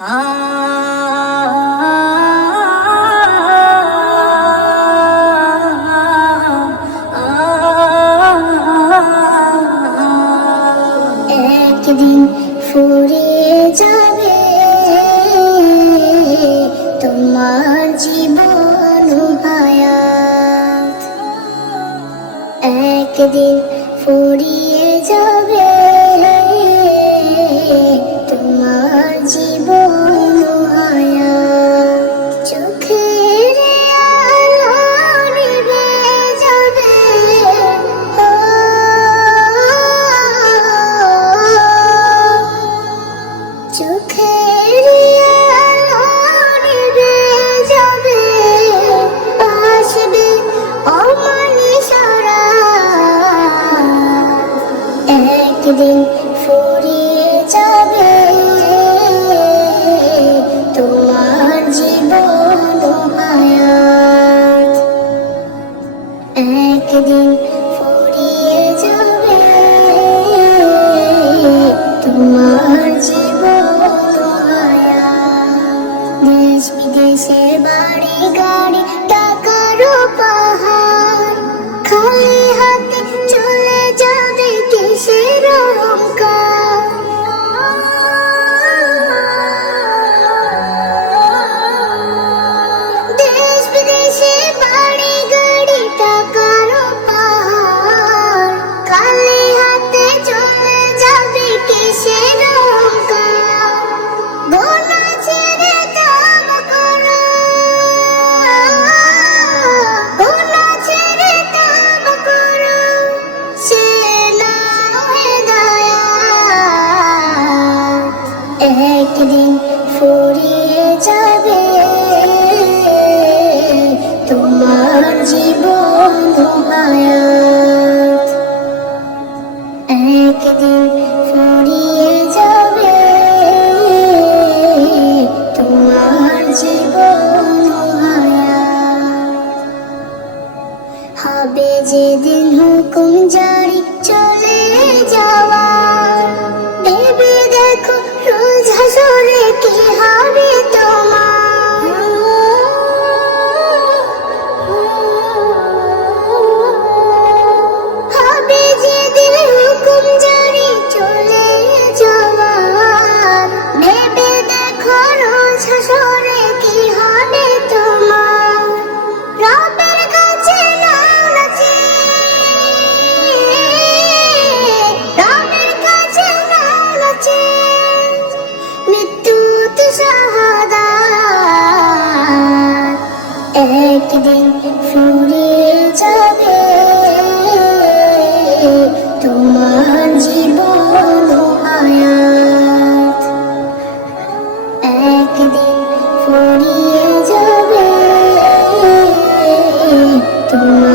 একদিন ফুরিয়ে যাবে তোমার জীবন হায়াত, একদিন ফুরিয়ে যাবে তোমার জীবন হায়াত। চোখের আলো নিভে যাবে, চোখের আলো নিভে যাবে, আসবে অমনিশরা। একদিন ফুরিয়ে যাবে তোমার জীবন হায়াত, একদিন ফুরিয়ে যাবে তোমার জীবন হায়াত। দেশ বিদেশের বাড়ি গাড়ি টাকারও পাহাড়, খালি হাতে চলে যাবে কিসের অহংকার। দেশ বিদেশে বাড়ি গাড়ি টাকারও পাহাড়, খালি হাতে চলে যাবে কিসের অহংকার। গোনা ছেড়ে তওবা করো, গোনা ছেড়ে তওবা করো, সে নাও হেদায়াত। একদিন ফুরিয়ে যাবে তোমার জীবন হায়াত, একদিন ফুরিয়ে যাবে তোমার জীবন হায়াত। হবে যেদিন হুকুম জারি চলে যাওয়ার, ভেবে দেখো রোজ হাসরে কি হবে তোমার। হবে যেদিন হুকুম জারি চলে যাওয়ার, ভেবে দেখো রোজ হাসরে কি হবে তোমার। রবের কাছে নাও না চেয়ে, রবের কাছে নাও না চেয়ে, মৃত্যুতে শাহাদাত। একদিন ফুরিয়ে যাবে তোমার জীবন হায়াত, একদিন ফুরিয়ে যাবে তোমার